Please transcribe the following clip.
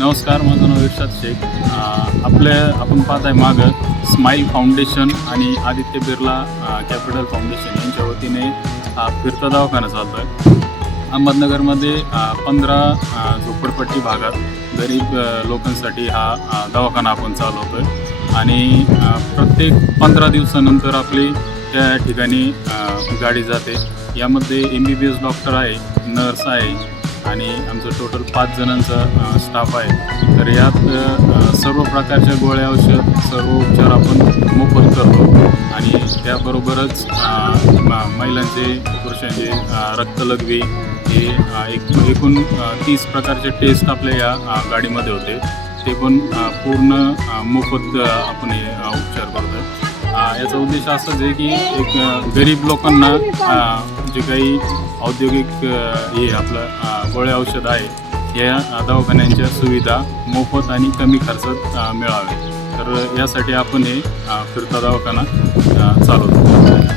नमस्कार माझं नाव इर्षाद शेख. आपल्या आपण पाहत आहे मागं स्माईल फाउंडेशन आणि आदित्य बिर्ला कॅपिटल फाउंडेशन यांच्या वतीने फिरता दवाखाना चालतो आहे. अहमदनगरमध्ये पंधरा झोपडपट्टी भागात गरीब लोकांसाठी हा दवाखाना आपण चालवतो आहे आणि प्रत्येक पंधरा दिवसानंतर आपली त्या ठिकाणी गाडी जाते. यामध्ये M B B S doctor आहे नर्स आहे आणि आमचं टोटल पाच जणांचा स्टाफ आहे. तर यात सर्व प्रकारच्या गोळ्या औषध सर्व उपचार आपण मोफत करतो. आणि त्याबरोबरच महिलांचे पुरुषांचे रक्तलघवी हे एक एकूण तीस प्रकारचे टेस्ट आपल्या या गाडीमध्ये होते. ते पण पूर्ण मोफत आपण हे उपचार करतो. याचा उद्देश असाच आहे की एक गरीब लोकांना जे काही औद्योगिक हे आपलं गोळे गोळ्या औषध आहे या दवाखान्यांच्या सुविधा मोफत आणि कमी खर्चात मिळावे. तर यासाठी आपण हे फिरता दवाखाना चालवतो.